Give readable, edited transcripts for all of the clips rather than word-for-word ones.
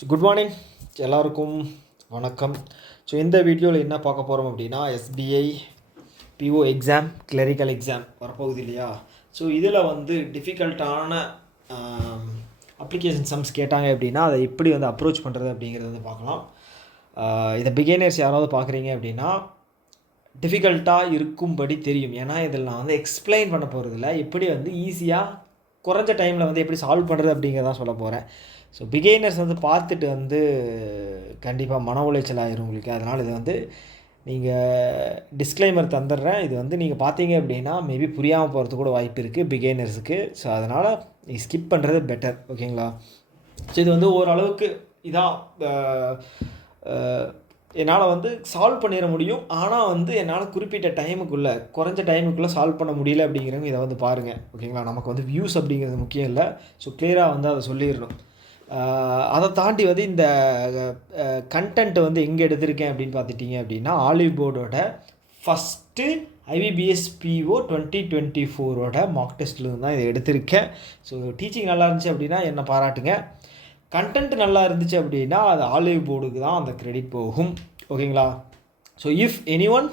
Good morning எல்லாருக்கும் வணக்கம். So இந்த வீடியோவில் என்ன பார்க்க போகிறோம் அப்படின்னா SBI PO exam clerical exam வரப்போகுது இல்லையா. ஸோ இதில் வந்து டிஃபிகல்ட்டான அப்ளிகேஷன் சம்ஸ் கேட்டாங்க அப்படின்னா அதை எப்படி வந்து அப்ரோச் பண்ணுறது அப்படிங்கிறத வந்து பார்க்கலாம். இதை பிகினர்ஸ் யாராவது பார்க்குறீங்க அப்படின்னா டிஃபிகல்ட்டாக இருக்கும்படி தெரியும். ஏன்னா இதில் நான் வந்து எக்ஸ்பிளைன் பண்ண போகிறதில்ல, எப்படி வந்து ஈஸியாக குறைஞ்ச டைமில் வந்து எப்படி சால்வ் பண்ணுறது அப்படிங்கிறதான் சொல்ல போகிறேன். ஸோ பிகினர்ஸ் வந்து பார்த்துட்டு வந்து கண்டிப்பாக மன உளைச்சல் ஆயிரும் உங்களுக்கு. அதனால் இதை வந்து நீங்கள் டிஸ்க்ளைமர் தந்துடுறேன். இது வந்து நீங்கள் பார்த்தீங்க அப்படின்னா மேபி புரியாமல் போகிறதுக்கு கூட வாய்ப்பு இருக்குது பிகினர்ஸுக்கு. ஸோ அதனால் நீங்கள் ஸ்கிப் பண்ணுறது பெட்டர், ஓகேங்களா. ஸோ இது வந்து ஓரளவுக்கு இதாக என்னால் வந்து சால்வ் பண்ணிட முடியும். ஆனால் வந்து என்னால் குறிப்பிட்ட டைமுக்குள்ளே குறைஞ்ச டைமுக்குள்ளே சால்வ் பண்ண முடியல அப்படிங்கிறவங்க இதை வந்து பாருங்கள், ஓகேங்களா. நமக்கு வந்து வியூஸ் அப்படிங்கிறது முக்கியம் இல்லை. ஸோ கிளியராக வந்து அதை சொல்லிடணும். அதை தாண்டி வந்து இந்த கண்டென்ட் வந்து எங்கே எடுத்திருக்கேன் அப்படின்னு பார்த்துட்டிங்க அப்படின்னா ஆலிவ் போர்டோட ஃபஸ்ட்டு IBPS PO 2024 மார்க் டெஸ்ட்லேருந்து தான் இதை எடுத்திருக்கேன். ஸோ டீச்சிங் நல்லா இருந்துச்சு அப்படின்னா என்னை பாராட்டுங்க. கண்டென்ட் நல்லா இருந்துச்சு அப்படின்னா அது ஆலிவ் போர்டுக்கு தான் அந்த கிரெடிட் போகும், ஓகேங்களா. ஸோ இஃப் எனி ஒன்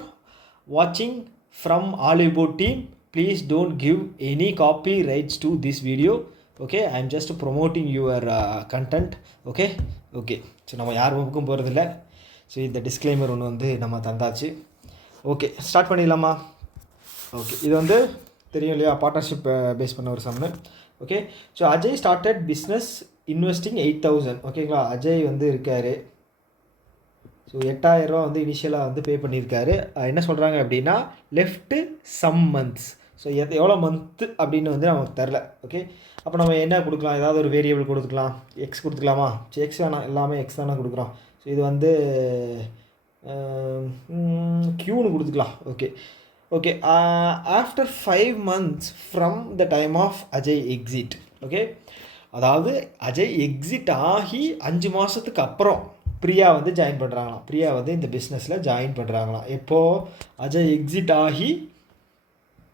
வாட்சிங் from Oliveboard team please don't give any copyrights to this video. Okay, I am just promoting your content. Okay. So நம்ம யார் பக்கம் போகிறதில்ல. ஸோ இந்த டிஸ்க்ளைமர் ஒன்று வந்து நம்ம தந்தாச்சு. ஓகே, ஸ்டார்ட் பண்ணிடலாமா? ஓகே, இது வந்து தெரியும் இல்லையா, பார்ட்னர்ஷிப் பேஸ் பண்ண ஒரு sum. Okay, so Ajay started business investing 8,000. ஓகேங்களா, அஜய் வந்து இருக்கார். ஸோ 8,000 வந்து இனிஷியலாக வந்து பே பண்ணியிருக்காரு. என்ன சொல்கிறாங்க அப்படின்னா லெஃப்ட்டு சம் மந்த்ஸ். ஸோ எவ்வளோ மந்த்து அப்படின்னு வந்து நமக்கு தரல. ஓகே, அப்போ நம்ம என்ன கொடுக்கலாம், ஏதாவது ஒரு வேரியபிள் கொடுத்துக்கலாம். எக்ஸ் கொடுத்துக்கலாமா? ஸோ எக்ஸ் வேணாம், எல்லாமே எக்ஸ் தானே கொடுக்குறோம். ஸோ இது வந்து க்யூன்னு கொடுத்துக்கலாம். Okay after 5 months from the time of Ajay exit. Okay, அதாவது அஜய் எக்ஸிட் ஆகி 5 மாதத்துக்கு அப்புறம் பிரியா வந்து ஜாயின் பண்ணுறாங்களாம். பிரியா வந்து இந்த பிஸ்னஸில் ஜாயின் பண்ணுறாங்களாம். எப்போது அஜய்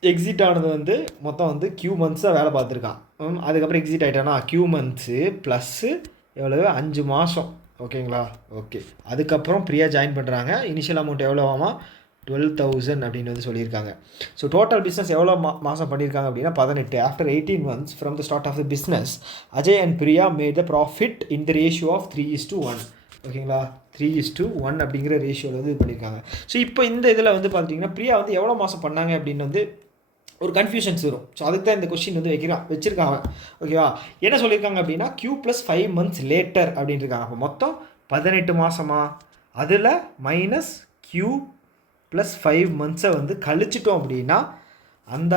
எக்ஸிட் ஆனது வந்து மொத்தம் வந்து Q மந்த்ஸாக வேலை பார்த்துருக்கான். அதுக்கப்புறம் எக்ஸிட் ஆகிட்டானா Q மந்த்ஸு ப்ளஸ்ஸு எவ்வளவு 5 மாதம், ஓகேங்களா. ஓகே, அதுக்கப்புறம் பிரியா ஜாயின் பண்ணுறாங்க. இனிஷியல் அமௌண்ட் எவ்வளோவாமா 12,000 அப்படின்னு வந்து சொல்லியிருக்காங்க. ஸோ டோட்டல் பிஸ்னஸ் எவ்வளோ மாதம் பண்ணியிருக்காங்க அப்படின்னா 18. After 18 months from the start of the business Ajay and Priya made the profit in the ratio of 3:1. ஓகேங்களா, 3:1 அப்படிங்கிற ரேஷியோவில் வந்து இது பண்ணியிருக்காங்க. ஸோ இப்போ இந்த இதில் வந்து பார்த்தீங்கன்னா பிரியா வந்து எவ்வளோ மாதம் பண்ணாங்க அப்படின்னு வந்து ஒரு கன்ஃபியூஷன்ஸ் வரும். ஸோ அதுக்கு தான் இந்த கொஸ்டின் வந்து வச்சுருக்காங்க. ஓகேவா, என்ன சொல்லியிருக்காங்க அப்படின்னா Q + 5 months லேட்டர் அப்படின்னு இருக்காங்க. அப்போ மொத்தம் 18 மாதமா, அதில் மைனஸ் Q + 5 months வந்து கழிச்சிட்டோம் அப்படின்னா அந்த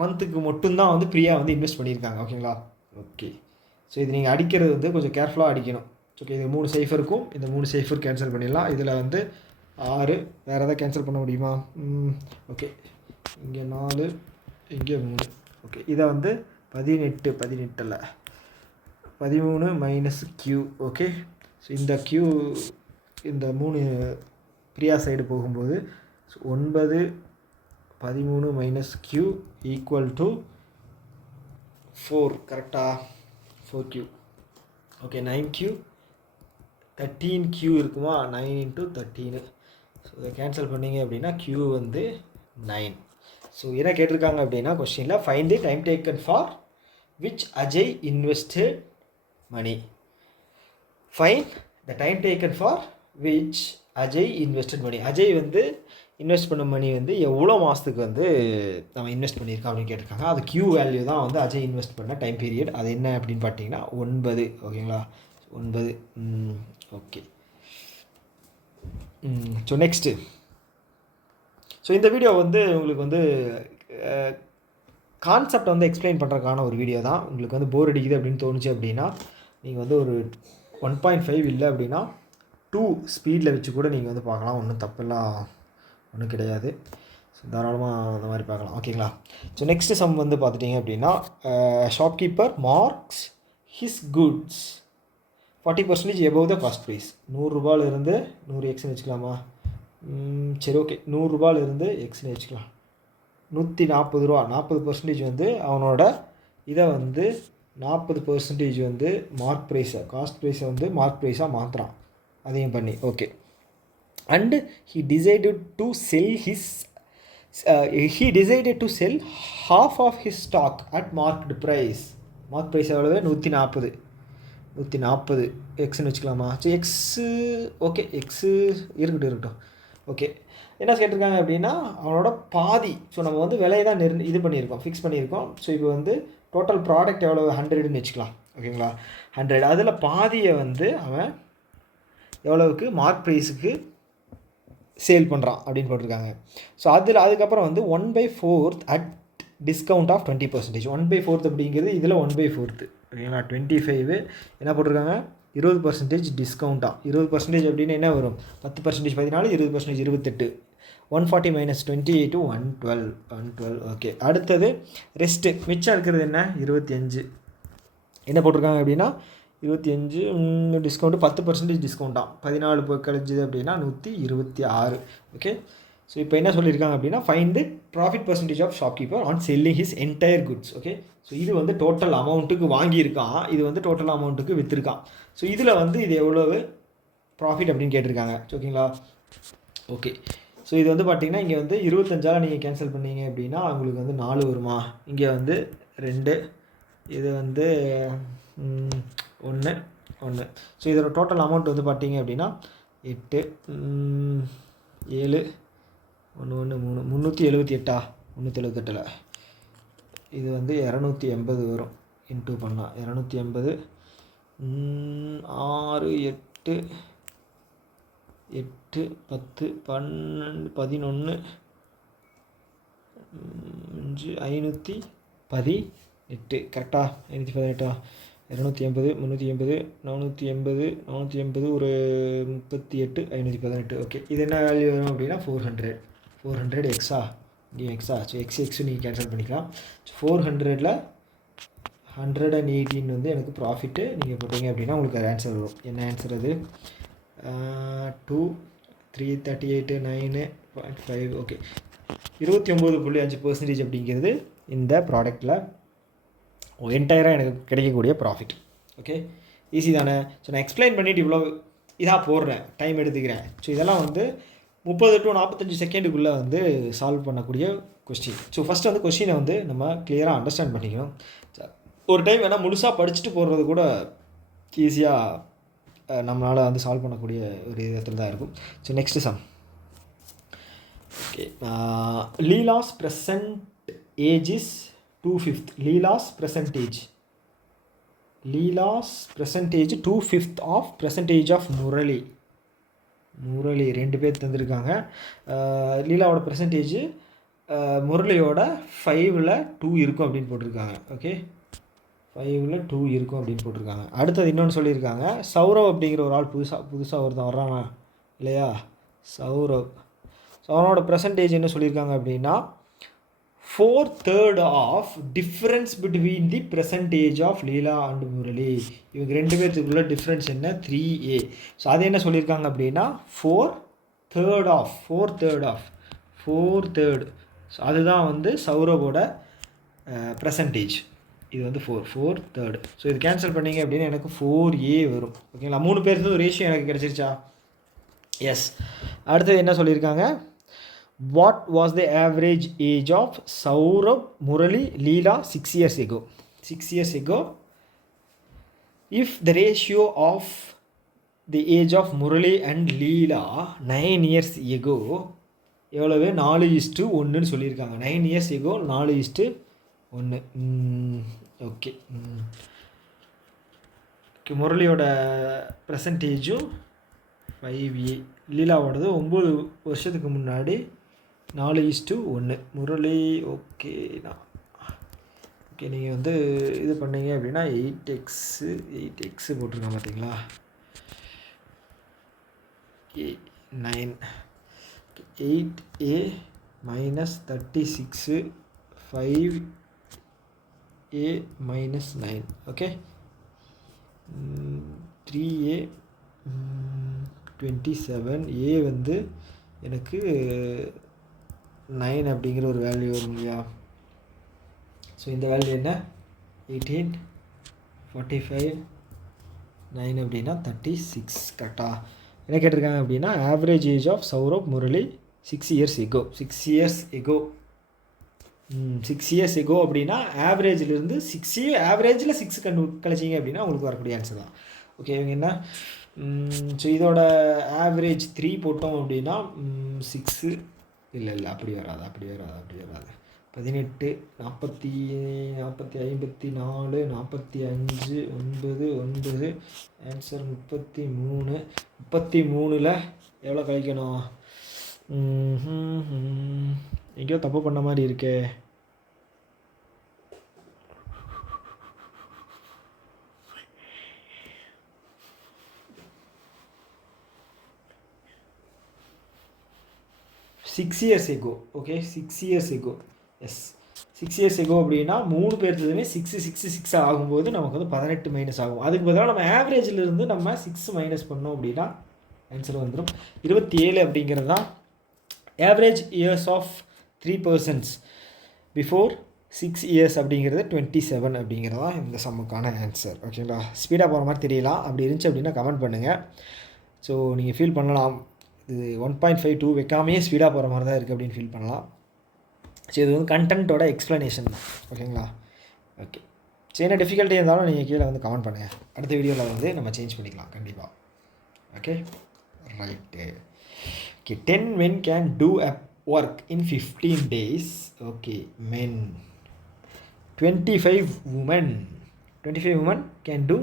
மந்த்துக்கு மட்டும்தான் வந்து பிரியா வந்து இன்வெஸ்ட் பண்ணியிருக்காங்க, ஓகேங்களா. ஓகே, ஸோ இது நீங்கள் அடிக்கிறது வந்து கொஞ்சம் கேர்ஃபுல்லாக அடிக்கணும். ஓகே, இது 3 சைஃபர் இருக்கும். இந்த 3 சைஃபர் கேன்சல் பண்ணிடலாம். இதில் வந்து 6 வேறு எதாவது கேன்சல் பண்ண முடியுமா? ஓகே, இங்கே 4 இங்கே 3. ஓகே, இதை வந்து 18 இல்லை 13 - Q. ஓகே, ஸோ இந்த Q இந்த 3 பிரியா சைடு போகும்போது 9 13 - Q ஈக்குவல் டு 4. கரெக்டாக 4Q. ஓகே, 9Q 13Q இருக்குமா, 9 × 13. ஸோ இதை கேன்சல் பண்ணிங்க அப்படின்னா Q வந்து 9. ஸோ என்ன கேட்டிருக்காங்க அப்படின்னா கொஸ்டினில் find the time taken for which Ajay invested money. Find the time taken for which Ajay invested money. Ajay வந்து இன்வெஸ்ட் பண்ண மணி வந்து எவ்வளோ மாதத்துக்கு வந்து நம்ம இன்வெஸ்ட் பண்ணியிருக்கோம் அப்படின்னு கேட்டிருக்காங்க. அது Q வேல்யூ தான் வந்து அஜய் இன்வெஸ்ட் பண்ண டைம் பீரியட். அது என்ன அப்படின்னு பார்த்தீங்கன்னா 9. ஓகேங்களா, 9. Okay, so next. ஸோ இந்த வீடியோ வந்து உங்களுக்கு வந்து கான்செப்ட் வந்து எக்ஸ்பிளைன் பண்ணுறதுக்கான ஒரு வீடியோ தான். உங்களுக்கு வந்து போர் அடிக்குது அப்படின்னு தோணுச்சு அப்படின்னா நீங்கள் வந்து ஒரு 1.5 இல்லை அப்படின்னா 2 ஸ்பீடில் வச்சு கூட நீங்கள் வந்து பார்க்கலாம். ஒன்றும் தப்பெல்லாம் ஒன்றும் கிடையாது. ஸோ தாராளமாக அந்த மாதிரி பார்க்கலாம், ஓகேங்களா. ஸோ நெக்ஸ்ட்டு சம் வந்து பார்த்துட்டிங்க அப்படின்னா shopkeeper marks his goods 40% above the cost price. 100 ரூபாயிலிருந்து 100x வச்சுக்கலாமா? சரி, ஓகே, 100 ரூபாயிலிருந்து எக்ஸ்னு வச்சுக்கலாம். 140 ரூபா 40% வந்து அவனோட இதை வந்து 40% வந்து மார்க் ப்ரைஸை காஸ்ட் ப்ரைஸை வந்து மார்க் ப்ரைஸாக மாற்றுறான். அதையும் பண்ணி okay. And he decided to sell his half of his stock at marked price. Mark price எவ்வளவு? 140 எக்ஸ்ன்னு வச்சுக்கலாமா? ஸோ எக்ஸு ஓகே, எக்ஸு இருக்கட்டும் ஓகே. என்ன கேட்டிருக்காங்க அப்படின்னா அவனோட பாதி. ஸோ நம்ம வந்து விலையை தான் இது பண்ணியிருக்கோம், ஃபிக்ஸ் பண்ணியிருக்கோம். ஸோ இப்போ வந்து டோட்டல் ப்ராடக்ட் எவ்வளோ? 100ன்னு வச்சுக்கலாம் ஓகேங்களா. 100 அதில் பாதியை வந்து அவன் எவ்வளவுக்கு மார்க் ப்ரைஸுக்கு சேல் பண்ணுறான் அப்படின்னு போட்டிருக்காங்க. ஸோ அதுக்கப்புறம் வந்து 1/4 அட் டிஸ்கவுண்ட் ஆஃப் 20%. 1/4 அப்படிங்கிறது இதில் 1/4 ஓகேங்களா. 25 என்ன போட்டிருக்காங்க? 20% டிஸ்கவுண்ட்டாக. 20% அப்படின்னு என்ன வரும்? 10% 14, 20% 28. 140 - 28 112 ஓகே. அடுத்தது ரெஸ்ட்டு மிச்சம் இருக்கிறது என்ன? 25 என்ன போட்டிருக்காங்க அப்படின்னா 25 டிஸ்கவுண்ட்டு 10% டிஸ்கவுண்ட்டாக. 14 கழிஞ்சுது அப்படின்னா 126 ஓகே. ஸோ இப்போ என்ன சொல்லியிருக்காங்க அப்படின்னா find the profit percentage of shopkeeper on selling his entire goods okay. So இது வந்து டோட்டல் அமௌண்ட்டுக்கு வாங்கியிருக்கான், இது வந்து டோட்டல் அமௌண்ட்டுக்கு விற்றுருக்கான். ஸோ இதில் வந்து இது எவ்வளவு ப்ராஃபிட் அப்படின்னு கேட்டிருக்காங்க ஓகேங்களா. ஓகே. ஸோ இது வந்து பார்த்திங்கன்னா இங்கே வந்து 25ஆல் நீங்கள் கேன்சல் பண்ணீங்க அப்படின்னா உங்களுக்கு வந்து 4 வருமா? இங்கே வந்து 2, இது வந்து 1. ஸோ இதோட டோட்டல் அமௌண்ட் வந்து பார்த்தீங்க அப்படின்னா 8 7 1 1 3 378 378 இது வந்து 280 வரும். இன்ட்டு பண்ணால் 280 6 8 8 10 12 11 518 கரெக்டாக? 518 280 380 480 480 ஒரு 38 518 ஓகே. இது என்ன வேல்யூ வரும் அப்படின்னா 400 எக்ஸா? இங்கே எக்ஸா? ஸோ எக்ஸ் நீங்கள் கேன்சல் பண்ணிக்கலாம். 400ல் 118 வந்து எனக்கு ப்ராஃபிட்டு நீங்கள் போட்டிங்க அப்படின்னா உங்களுக்கு அது ஆன்சர் வரும். என்ன ஆன்சர் அது? 2 338 9.5 ஓகே. 29.5% அப்படிங்கிறது இந்த ப்ராடக்டில் என்டையராக எனக்கு கிடைக்கக்கூடிய ப்ராஃபிட் ஓகே. ஈஸி தானே? ஸோ நான் எக்ஸ்பிளைன் பண்ணிவிட்டு இவ்வளோ இதாக போடுறேன், டைம் எடுத்துக்கிறேன். ஸோ இதெல்லாம் வந்து 30 to 45 செகண்டுக்குள்ளே வந்து சால்வ் பண்ணக்கூடிய கொஸ்டின். ஸோ ஃபஸ்ட்டு வந்து கொஸ்டினை வந்து நம்ம கிளியராக அண்டர்ஸ்டாண்ட் பண்ணிக்கணும். ஒரு டைம் வேணால் முழுசாக படிச்சுட்டு போடுறது கூட ஈஸியாக நம்மளால் வந்து சால்வ் பண்ணக்கூடிய ஒரு இடத்துல தான் இருக்கும். So next sum okay. Leela's present age is 2/5. Leela's present age 2/5 of present age of Murali 2 பேர் தந்திருக்காங்க. லீலாவோட ப்ரெசன்டேஜ் முரளியோட 5ல் 2 இருக்கும் அப்படின்னு போட்டிருக்காங்க ஓகே. 5ல் 2 இருக்கும் அப்படின்னு போட்டிருக்காங்க. அடுத்தது இன்னொன்று சொல்லியிருக்காங்க, சௌரவ் அப்படிங்கிற ஒரு ஆள் புதுசாக ஒருத்தன் வர்றானா இல்லையா, சௌரவ். ஸோ அவனோட ப்ரெசன்டேஜ் என்ன சொல்லியிருக்காங்க அப்படின்னா 4/3 of difference between the present age of Leela and Murali. இவங்க 2 பேர்த்துக்குள்ள டிஃப்ரென்ஸ் என்ன? 3A. ஸோ அது என்ன சொல்லியிருக்காங்க அப்படின்னா 4/3 ஸோ அதுதான் வந்து சௌரவோட ப்ரெசன்டேஜ். இது வந்து 4/3. ஸோ இது கேன்சல் பண்ணிங்க அப்படின்னா எனக்கு 4A வரும் ஓகேங்களா. 3 பேருக்கு ரேஷியோ எனக்கு கிடச்சிருச்சா? எஸ். அடுத்தது என்ன சொல்லியிருக்காங்க? What was the average age of Sourav, Murali, Leela 6 years ago? 6 years ago, if the ratio of the age of Murali and Leela 9 years ago எவ்வளவு? 4:1ன்னு சொல்லியிருக்காங்க. 9 years ago 4:1 ஓகே. முரளியோட ப்ரெசன்டேஜும் 5A, லீலாவோடது 9 வருஷத்துக்கு முன்னாடி 4:1 முரளி ஓகே. ஓகே நீங்கள் வந்து இது பண்ணீங்க அப்படின்னா 8x போட்டிருக்கேன் பார்த்தீங்களா. 9 8A - 36 5A - 9 okay. 3A 27. A வந்து எனக்கு 9 அப்படிங்கிற ஒரு வேல்யூ வரும் இல்லையா. ஸோ இந்த வேல்யூ என்ன? 18 45 9 அப்படின்னா 36 கரெக்டாக. என்ன கேட்டிருக்காங்க அப்படின்னா average age of Saurabh Murali 6 years ago. 6 years ago 6 years ago அப்படின்னா ஆவரேஜிலிருந்து 6 ஆவரேஜில் 6 கழிச்சிங்க அப்படின்னா உங்களுக்கு வரக்கூடிய ஆன்சர் தான். ஓகே, இவங்க என்ன ஸோ இதோட ஆவரேஜ் 3 போட்டோம் அப்படின்னா 6 இல்லை அப்படி வராது 18 40 40 54 45 9 9 ஆன்சர் 33. 33ல் எவ்வளோ கழிக்கணும்? எங்கேயோ தப்பு பண்ண மாதிரி இருக்கே. Six years ago. Okay, 6 years ago. Yes, 6 years ago அப்படின்னா 3 பேர்த்துமே 6 ஆகும்போது நமக்கு வந்து 18 மைனஸ் ஆகும். அதுக்கு பதிலாக நம்ம ஆவரேஜிலிருந்து நம்ம 6 மைனஸ் பண்ணோம் அப்படின்னா ஆன்சர் வந்துடும் 27. அப்படிங்கிறது தான் average years of 3 persons before 6 years அப்படிங்கிறது 27 அப்படிங்கிறது தான் இந்த சம்முக்கான ஆன்சர். ஓகேங்களா, ஸ்பீடாக போகிற மாதிரி தெரியலாம். அப்படி இருந்துச்சு அப்படின்னா கமெண்ட் பண்ணுங்கள். ஸோ நீங்கள் ஃபீல் பண்ணலாம் இது 1.52 வைக்காமையே ஸ்பீடாக போகிற மாதிரி தான் இருக்குது அப்படின்னு ஃபீல் பண்ணலாம். ஸோ இது வந்து கண்டென்ட்டோட எக்ஸ்ப்ளனேஷன் தான். ஓகேங்களா, ஓகே. ஸோ என்ன டிஃபிகல்ட்டி இருந்தாலும் நீங்கள் கீழே வந்து கமெண்ட் பண்ணுங்கள். அடுத்த வீடியோவில் வந்து நம்ம சேஞ்ச் பண்ணிக்கலாம் கண்டிப்பாக. Okay, right. Okay, 10 men can do a work in 15 days. Okay, men. 25 women can do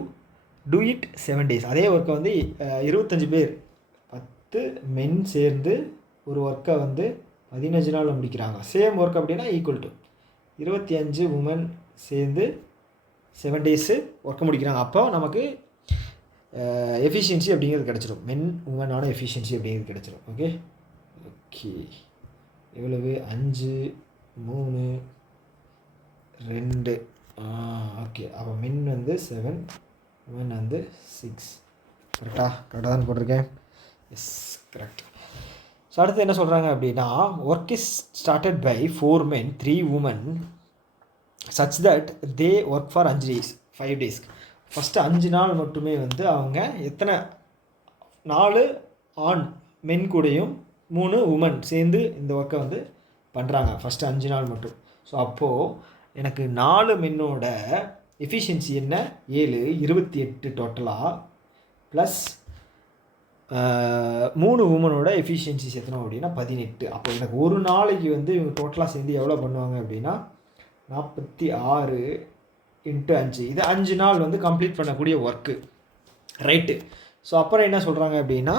it 7 days. அதே ஒர்க்கை வந்து 25 பேர் 10 மென் சேர்ந்து ஒரு ஒர்க்கை வந்து 15 நாளில் முடிக்கிறாங்க. சேம் ஒர்க் அப்படின்னா ஈக்குவல் டு 25 உமன் சேர்ந்து 7 days ஒர்க்கை முடிக்கிறாங்க. அப்போ நமக்கு எஃபிஷியன்சி அப்படிங்கிறது கிடச்சிடும். மென் உமனான எஃபிஷியன்சி அப்படிங்கிறது கிடச்சிடும். ஓகே ஓகே எவ்வளவு 5 3 2 ஓகே. அப்போ மென் வந்து 7 உமன் வந்து 6. கரெக்டாக தான் போட்டிருக்கேன். S, correct. ஸோ அடுத்து என்ன சொல்கிறாங்க அப்படின்னா work is started by 4 men 3 women such that they work for 5 days. First 5 நாள் மட்டுமே வந்து அவங்க எத்தனை 4 ஆண் மென் கூடயும் 3 உமன் சேர்ந்து இந்த ஒர்க்கை வந்து பண்ணுறாங்க ஃபஸ்ட்டு 5 நாள் மட்டும். ஸோ அப்போது எனக்கு 4 மென்னோட எஃபிஷியன்சி என்ன 7 28 டோட்டலாக ப்ளஸ் 3 உமனோட எஃபிஷியன்சி சேர்த்தணும் அப்படின்னா 18. அப்போ எனக்கு ஒரு நாளைக்கு வந்து இவங்க டோட்டலாக சேர்ந்து எவ்வளோ பண்ணுவாங்க அப்படின்னா 46 × 5. இது 5 நாள் வந்து கம்ப்ளீட் பண்ணக்கூடிய ஒர்க்கு. ரைட்டு. ஸோ அப்புறம் என்ன சொல்கிறாங்க அப்படின்னா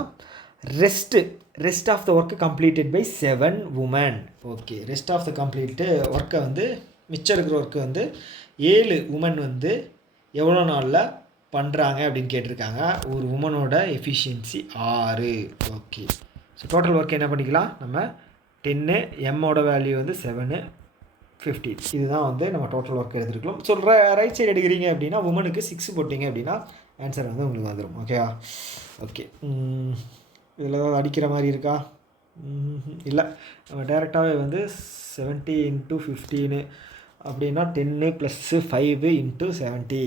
rest of the work completed by 7 women. Okay, rest of the complete ஒர்க்கை வந்து மிச்சம் இருக்கிற ஒர்க்கு வந்து 7 உமன் வந்து எவ்வளோ நாளில் பண்ணுறாங்க அப்படின்னு கேட்டிருக்காங்க. ஒரு உமனோட efficiency 6. Okay, so total work என்ன பண்ணிக்கலாம் நம்ம 10 எம்மோட வேல்யூ வந்து 7 15. இதுதான் வந்து நம்ம டோட்டல் ஒர்க் எடுத்துருக்கலாம். ஸோ ரைட் சைடு எடுக்கிறீங்க அப்படின்னா உமனுக்கு 6 போட்டிங்க அப்படின்னா ஆன்சர் வந்து உங்களுக்கு வந்துடும். ஓகேவா? ஓகே, இதில் ஏதாவது அடிக்கிற மாதிரி இருக்கா? இல்லை, நம்ம டேரெக்டாகவே வந்து 70 × 15 அப்படின்னா 10 + 5 × 70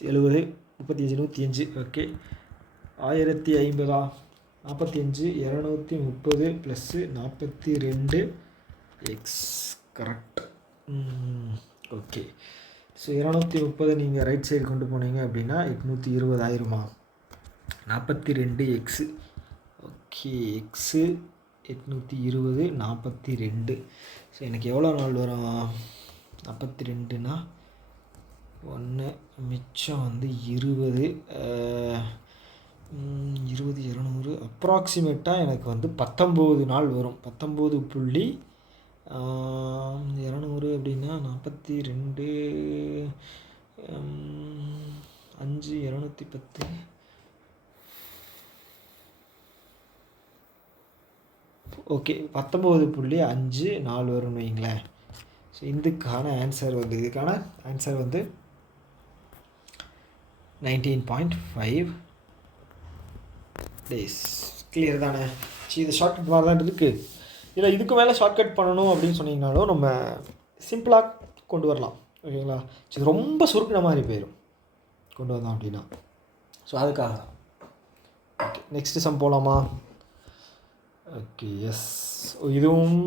70 35 105. Okay, 1050 45 230 + 42 X. Correct. Okay, so 230 நீங்கள் ரைட் சைடு கொண்டு போனீங்க அப்படின்னா 820 ஆயிருமா? 42 எக்ஸு. Okay, x 820 42. ஸோ எனக்கு எவ்வளோ நாள் வரும்? 42னா 1 மிச்சம் வந்து 20 200 அப்ராக்சிமேட்டாக எனக்கு வந்து 19 நாள் வரும். 19.200 அப்படின்னா 42 5 210. ஓகே, 19.5 நாள் வரும்னு வைங்களேன். ஸோ இதுக்கான ஆன்சர் வந்து 19.5 டேஸ். கிளியர் தானே? சரி, இது ஷார்ட்கட் மாதிரி தான் இருக்குது. இல்லை இதுக்கு மேலே ஷார்ட்கட் பண்ணணும் அப்படின்னு சொன்னீங்கனாலும் நம்ம சிம்பிளாக கொண்டு வரலாம். ஓகேங்களா? இது ரொம்ப சுருக்கின மாதிரி போயிடும். கொண்டு வந்தோம் அப்படின்னா. ஸோ அதுக்காக தான். ஓகே, நெக்ஸ்ட்டு சம் போகலாமா? Okay, yes. இதுவும்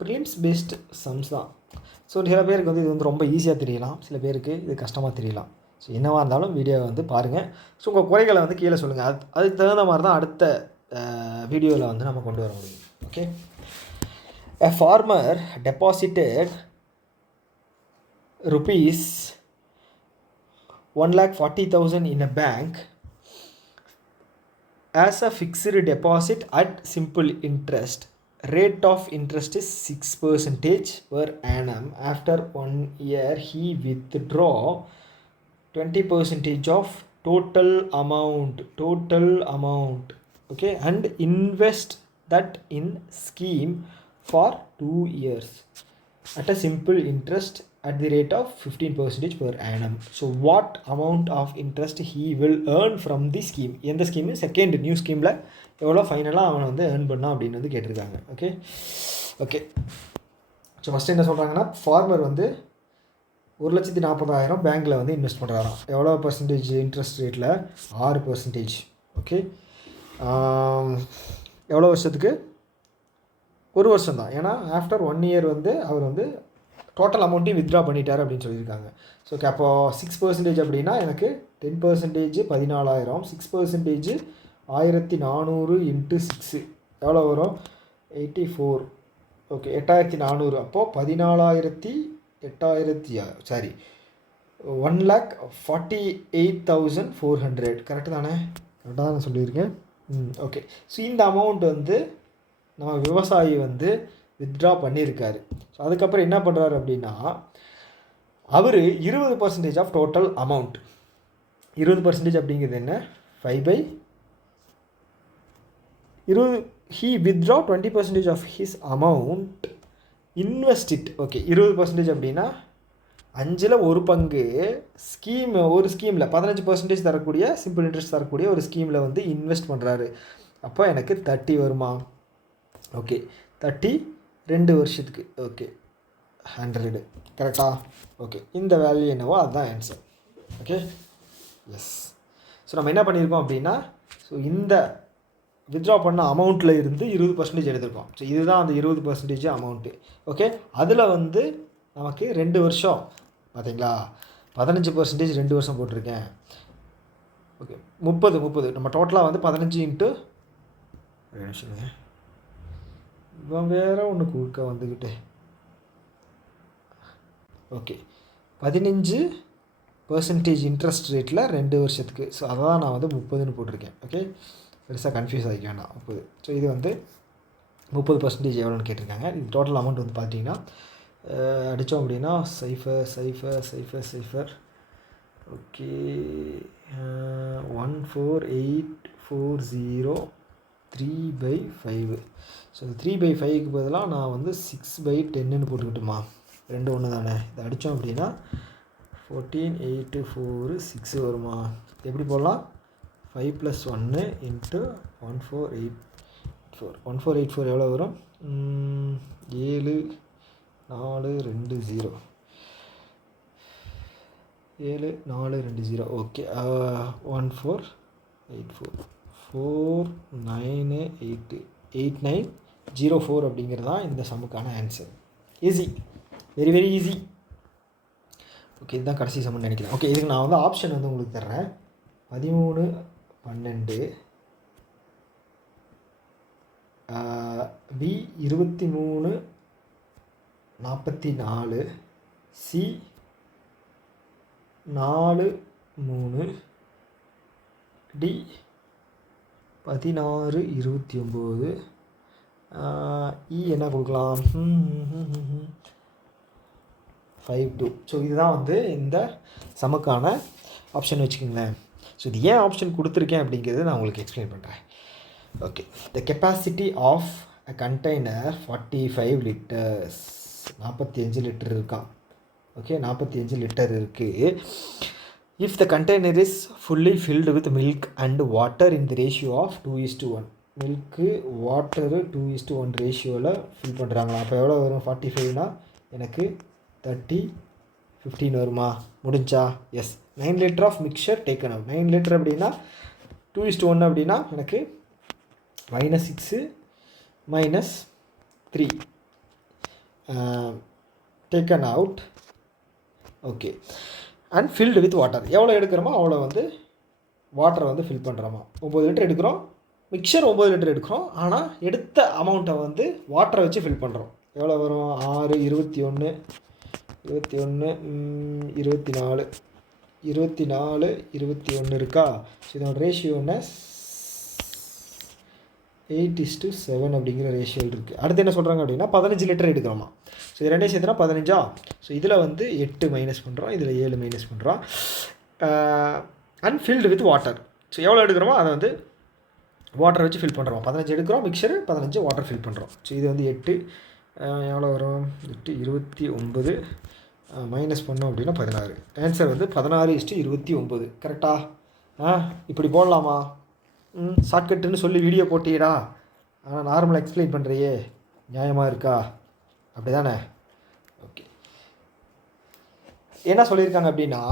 ப்ரிலிம்ஸ் பேஸ்டு சம்ஸ் தான். ஸோ சில பேருக்கு வந்து இது வந்து ரொம்ப ஈஸியாக தெரியலாம், சில பேருக்கு இது கஷ்டமாக தெரியலாம். ஸோ என்னவாக இருந்தாலும் வீடியோவை வந்து பாருங்கள். ஸோ உங்கள் குறைகளை வந்து கீழே சொல்லுங்கள். அதுக்கு தகுந்த மாதிரி தான் அடுத்த வீடியோவில் வந்து நம்ம கொண்டு வர முடியும். Okay. A farmer deposited rupees 1,40,000 in a bank as a fixed deposit at simple interest. Rate of interest is 6% per annum. After 1 year, he withdraw 20% of total amount. Okay, and invest that in scheme for 2 years at a simple interest at the rate of 15% per annum. So what amount of interest he will earn from the scheme? எந்த scheme? Second new ஸ்கீமில் எவ்வளோ ஃபைனலாக அவனை வந்து earn பண்ணான் அப்படின்னு வந்து கேட்டிருக்காங்க. ஓகே. ஸோ ஃபஸ்ட்டு என்ன சொல்கிறாங்கன்னா, ஃபார்மர் வந்து 1,40,000 பேங்க்கில் வந்து இன்வெஸ்ட் பண்ணுறாராம். எவ்வளோ பர்சன்டேஜ் இன்ட்ரெஸ்ட் ரேட்டில்? 6%. ஓகே. எவ்வளோ வருஷத்துக்கு? 1 வருஷம் தான். ஏன்னா ஆஃப்டர் 1 இயர் வந்து அவர் வந்து டோட்டல் அமௌண்ட்டையும் வித்ட்ரா பண்ணிட்டார் அப்படின்னு சொல்லியிருக்காங்க. ஸோ ஓகே, அப்போது 6% அப்படின்னா எனக்கு 10% 14,000, 6% 1,400 × 6 எவ்வளோ வரும்? 84. ஓகே, 8,400. அப்போது 1,48,400. கரெக்டு தானே? கரெக்டாக தானே சொல்லியிருக்கேன். ஓகே. ஸோ இந்த அமௌண்ட் வந்து நம்ம விவசாயி வந்து வித்ட்ரா பண்ணியிருக்காரு. ஸோ அதுக்கப்புறம் என்ன பண்ணுறாரு அப்படின்னா, அவர் 20% ஆஃப் டோட்டல் அமௌண்ட். 20% அப்படிங்கிறது என்ன? 5/20. He withdraw 20% of his amount, invest it. Okay, 20% அப்படின்னா 5ல் 1 பங்கு ஸ்கீம், ஒரு ஸ்கீமில் 15% தரக்கூடிய சிம்பிள் இன்ட்ரெஸ்ட் தரக்கூடிய ஒரு ஸ்கீமில் வந்து இன்வெஸ்ட் பண்ணுறாரு. அப்போ எனக்கு 30 வருமா? ஓகே, 30 2 வருஷத்துக்கு. ஓகே, 100. கரெக்டா? ஓகே, இந்த வேல்யூ என்னவோ அதுதான் ஆன்சர். Okay, S. ஸோ நம்ம என்ன பண்ணியிருக்கோம் அப்படின்னா, ஸோ இந்த வித்ட்ரா பண்ண அமௌண்ட்டில் இருந்து 20% எடுத்திருக்கோம். ஸோ இதுதான் அந்த 20% அமௌண்ட்டு. ஓகே, அதில் வந்து நமக்கு 2 வருஷம் பார்த்தீங்களா, 15% 2 வருஷம் போட்டிருக்கேன். ஓகே, 30. நம்ம டோட்டலாக வந்து 15 நிமிஷங்க, இவன் வேறு ஒன்று குறுக்க வந்துக்கிட்டு. ஓகே, 15% இன்ட்ரெஸ்ட் ரேட்டில் 2 வருஷத்துக்கு. ஸோ அதை தான் நான் வந்து 30ன்னு போட்டிருக்கேன். ஓகே, பெருசாக கன்ஃபியூஸ் ஆகிக்க வேண்டாம். 30. ஸோ இது வந்து 30% எவ்வளோன்னு கேட்டிருக்காங்க. இது டோட்டல் அமௌண்ட் வந்து பார்த்தீங்கன்னா அடித்தோம் அப்படின்னா 0. ஓகே, 14840 3/5. ஸோ இந்த 3/5க்கு பதிலாக நான் வந்து 6/10ன்னு போட்டுக்கிட்டுமா, 2 ஒன்று தானே. இதை அடித்தோம் அப்படின்னா 1484 வருமா? எப்படி போடலாம்? 5 + 1 × 1484. 1484 எவ்வளோ வரும்? 7420. 7420. ஓகே, 1484 4988904 அப்படிங்கிறது தான் இந்த சம்முக்கான answer. Easy, very very easy. Okay, இதுதான் கடைசி சம்னு நினைக்கிறேன். ஓகே, இதுக்கு நான் வந்து ஆப்ஷன் வந்து உங்களுக்கு தர்றேன். 13, 12, B 23, 44, C 4, 3, D 16, 29, E என்ன கொடுக்கலாம்? 5, 2. ஸோ இதுதான் வந்து இந்த சமக்கான ஆப்ஷன் வச்சுக்கோங்களேன். ஸோ இது ஏன் ஆப்ஷன் கொடுத்துருக்கேன் அப்படிங்கிறது நான் உங்களுக்கு எக்ஸ்பிளைன் பண்ணுறேன். Okay, the capacity of a container 45 liters. 45 litre இருக்கான். ஓகே, 45 லிட்டர் இருக்குது. If the container is fully filled with milk and water in the ratio of 2:1. Milk water 2:1 ரேஷியோவில் ஃபில் பண்ணுறாங்களா? அப்போ எவ்வளோ வரும்? 45னா எனக்கு 30, 15 வருமா? முடிஞ்சா? Yes. 9 litre of mixture taken out. 9 litre அப்படின்னா 2:1 அப்படின்னா எனக்கு -6 -3 taken out. Okay. And filled with water. எவ்வளோ எடுக்கிறோமோ அவ்வளோ வந்து வாட்டரை வந்து ஃபில் பண்ணுறோமா. 9 லிட்டர் எடுக்கிறோம், மிக்சர் 9 லிட்டர் எடுக்கிறோம், ஆனால் எடுத்த அமௌண்ட்டை வந்து வாட்டரை வச்சு ஃபில் பண்ணுறோம். எவ்வளோ வரும்? 6 21 24 21 இருக்கா? ஸோ இதோட ரேஷியோன்னு 8:7 அப்படிங்கிற ரேஷியோ இருக்குது. அடுத்து என்ன சொல்கிறாங்க அப்படின்னா 15 லிட்டர் எடுக்கிறோமா. ஸோ இது ரெண்டே சேர்த்துனா 15. ஸோ இதில் வந்து 8 மைனஸ் பண்ணுறோம், இதில் 7 மைனஸ் பண்ணுறோம். Unfilled with water. ஸோ எவ்வளோ எடுக்கிறோமோ அதை வந்து வாட்டரை வச்சு ஃபில் பண்ணுறோம். 15 எடுக்கிறோம், மிக்சரு 15 வாட்டர் ஃபில் பண்ணுறோம். ஸோ இது வந்து 8 எவ்வளோ வரும்? 8 29 மைனஸ் பண்ணோம் அப்படின்னா 16. ஆன்சர் வந்து 16:29. கரெக்டாக? இப்படி போடலாமா? ஷார்ட்கட்டுன்னு சொல்லி வீடியோ போட்டியடா, ஆனால் நார்மலாக எக்ஸ்பிளைன் பண்ணுறியே, நியாயமாக இருக்கா? அப்படி தானே? ஓகே. என்ன சொல்லியிருக்காங்க அப்படின்னா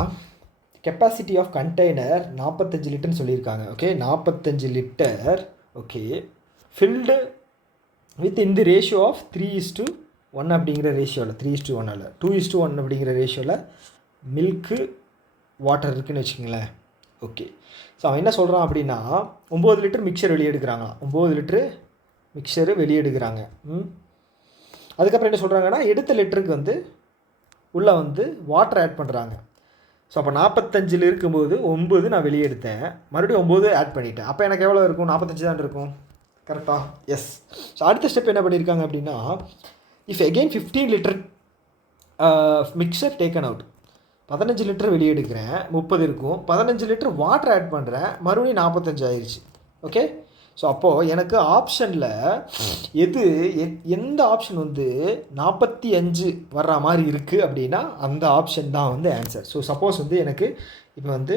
கெப்பாசிட்டி ஆஃப் கண்டெய்னர் 45 லிட்டர்னு சொல்லியிருக்காங்க. Okay, 45 litre. Okay, filled with இந்த ரேஷியோ ஆஃப் 3:1 அப்படிங்கிற ரேஷியோவில், 3:1 இல்லை 2:1 அப்படிங்கிற ரேஷியோவில் மில்க்கு வாட்டர் இருக்குதுன்னு வச்சுக்கோங்களேன். ஓகே. ஸோ அவன் என்ன சொல்கிறான் அப்படின்னா 9 லிட்டர் மிக்சர் வெளியே எடுக்கிறாங்க. 9 லிட்டரு மிக்சரு வெளியே எடுக்கிறாங்க. அதுக்கப்புறம் என்ன சொல்கிறாங்கன்னா எடுத்த லிட்டருக்கு வந்து உள்ளே வந்து வாட்டர் ஆட் பண்ணுறாங்க. ஸோ அப்போ 45 இருக்கும்போது 9 நான் வெளியே எடுத்தேன், மறுபடியும் 9 ஆட் பண்ணிட்டேன். அப்போ எனக்கு எவ்வளோ இருக்கும்? 45 தான் இருக்கும். கரெக்டாக? எஸ். ஸோ அடுத்த ஸ்டெப் என்ன பண்ணியிருக்காங்க அப்படின்னா if again 15 litre mixture taken out. 15 litre வெளியே எடுக்கிறேன், 30 இருக்கும். 15 லிட்டர் வாட்டர் ஆட் பண்ணுறேன், மறுபடியும் 45 ஆயிடுச்சு. ஓகே. ஸோ அப்போது எனக்கு ஆப்ஷனில் எந்த ஆப்ஷன் வந்து 45 வர்ற மாதிரி இருக்குது அப்படின்னா அந்த ஆப்ஷன் தான் வந்து ஆன்சர். ஸோ சப்போஸ் வந்து எனக்கு இப்போ வந்து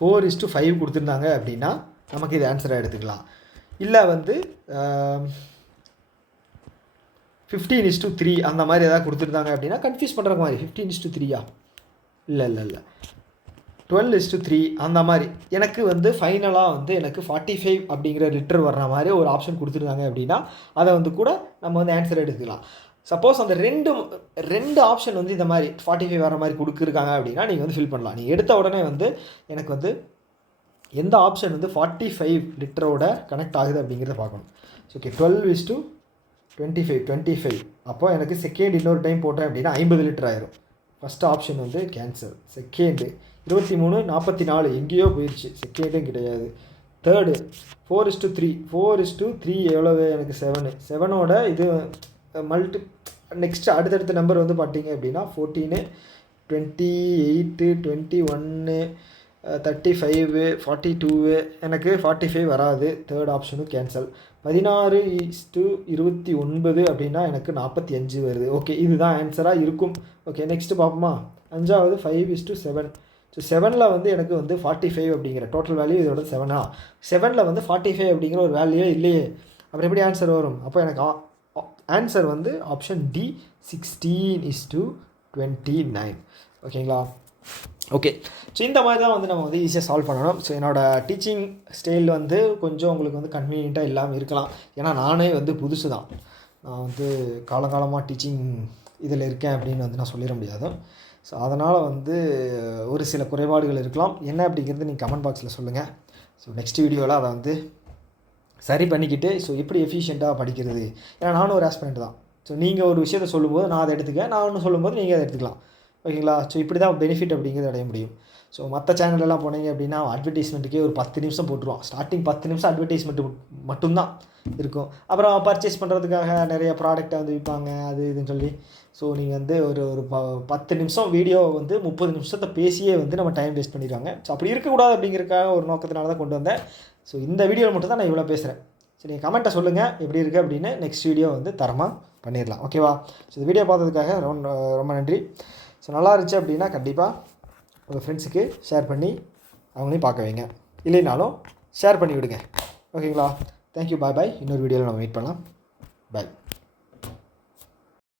4:5 கொடுத்துருந்தாங்க அப்படின்னா நமக்கு இது ஆன்சராக எடுத்துக்கலாம். இல்லை வந்து 15:3 அந்த மாதிரி எதாவது கொடுத்துருந்தாங்க அப்படின்னா கன்ஃபியூஸ் பண்ணுற மாதிரி 15:3 இல்லை 12:3 அந்த மாதிரி எனக்கு வந்து ஃபைனலாக வந்து எனக்கு 45 அப்படிங்கிற லிட்டர் வர்ற மாதிரி ஒரு ஆப்ஷன் கொடுத்துருந்தாங்க அப்படின்னா அதை வந்து கூட நம்ம வந்து ஆன்சர் எடுத்துக்கலாம். சப்போஸ் அந்த ரெண்டு ஆப்ஷன் வந்து இந்த மாதிரி 45 வர மாதிரி கொடுக்குறாங்க அப்படின்னா நீங்கள் வந்து ஃபில் பண்ணலாம். நீங்கள் எடுத்த உடனே வந்து எனக்கு வந்து எந்த ஆப்ஷன் வந்து 45 லிட்டரோட கனெக்ட் ஆகுது அப்படிங்கிறத பார்க்கணும். ஓகே, 12:25 அப்போது எனக்கு செகண்ட் இன்னொரு டைம் போட்டேன் அப்படின்னா 50 லிட்டர் ஆயிரும். ஃபஸ்ட் ஆப்ஷன் வந்து கேன்சல். செகண்டு 23:44 எங்கேயோ போயிடுச்சு, செகண்டும் கிடையாது. தேர்டு 4:3 எவ்வளவு? எனக்கு 7ஓட இது நெக்ஸ்ட்டு அடுத்தடுத்த நம்பர் வந்து பார்த்தீங்க அப்படின்னா 14 28 21 35 42 எனக்கு 45 வராது. தேர்ட் ஆப்ஷனும் கேன்சல். 16:29 அப்படின்னா எனக்கு 45 வருது. ஓகே, இதுதான் ஆன்சராக இருக்கும். ஓகே, நெக்ஸ்ட்டு பார்ப்போமா? 5வது 5:7. ஸோ 7ல் வந்து எனக்கு வந்து 45 அப்படிங்கிற டோட்டல் வேல்யூ இதோட 7ல் வந்து 45 அப்படிங்கிற ஒரு வேல்யூவே இல்லையே, அப்புறம் எப்படி ஆன்சர் வரும்? அப்போ எனக்கு ஆன்சர் வந்து ஆப்ஷன் டி 16:29. ஓகேங்களா? ஓகே. ஸோ இந்த மாதிரி தான் வந்து நம்ம வந்து ஈஸியாக சால்வ் பண்ணணும். ஸோ என்னோடய டீச்சிங் ஸ்டைல் வந்து கொஞ்சம் உங்களுக்கு வந்து கன்வீனியண்ட்டாக இல்லாமல் இருக்கலாம். ஏன்னா நானே வந்து புதுசு தான், நான் வந்து காலங்காலமாக டீச்சிங் இதில் இருக்கேன் அப்படின்னு வந்து நான் சொல்லிட முடியாது. ஸோ அதனால் வந்து ஒரு சில குறைபாடுகள் இருக்கலாம். என்ன அப்படிங்கிறது நீங்கள் கமெண்ட் பாக்ஸில் சொல்லுங்கள். ஸோ நெக்ஸ்ட் வீடியோவில் அதை வந்து சரி பண்ணிக்கிட்டு ஸோ எப்படி எஃபிஷியண்ட்டாக படிக்கிறது, ஏன்னா நானும் ஒரு ஆஸ்பிரண்ட் தான். ஸோ நீங்கள் ஒரு விஷயத்தை சொல்லும்போது நான் அதை எடுத்துக்கேன், நான் ஒன்று சொல்லும்போது நீங்கள் அதை எடுத்துக்கலாம். ஓகேங்களா? ஸோ இப்படி தான் பெனிஃபிட் அப்படிங்கிறது அடைய முடியும். ஸோ மற்ற சேனலெல்லாம் போனீங்க அப்படின்னா அட்வர்டைஸ்மெண்ட்டுக்கே ஒரு 10 நிமிஷம் போட்டுருவான். ஸ்டார்டிங் 10 நிமிஷம் அட்வர்டைஸ்மெண்ட்டு மட்டும்தான் இருக்கும். அப்புறம் பர்ச்சேஸ் பண்ணுறதுக்காக நிறைய ப்ராடக்டை வந்து விற்பாங்க, அது இதுன்னு சொல்லி. ஸோ நீங்கள் வந்து ஒரு 10 நிமிஷம் வீடியோ வந்து 30 நிமிஷத்தை பேசியே வந்து நம்ம டைம் வேஸ்ட் பண்ணிடுவாங்க. ஸோ அப்படி இருக்கக்கூடாது அப்படிங்கிறக்காக ஒரு நோக்கத்தினால தான் கொண்டு வந்தேன். ஸோ இந்த வீடியோவில் மட்டும் தான் நான் இவ்வளோ பேசுகிறேன். ஸோ நீங்கள் கமெண்ட்டை சொல்லுங்கள் எப்படி இருக்குது அப்படின்னு, நெக்ஸ்ட் வீடியோ வந்து தரமாக பண்ணிடலாம். ஓகேவா? ஸோ இந்த வீடியோ பார்த்ததுக்காக ரொம்ப நன்றி. ஸோ நல்லா இருந்துச்சு அப்படின்னா கண்டிப்பாக உங்கள் ஃப்ரெண்ட்ஸுக்கு ஷேர் பண்ணி அவங்களையும் பார்க்க வைங்க, இல்லைனாலும் ஷேர் பண்ணி விடுங்க. ஓகேங்களா? தேங்க்யூ, பாய் பாய். இன்னொரு வீடியோவில் நம்ம மீட் பண்ணலாம். பாய்.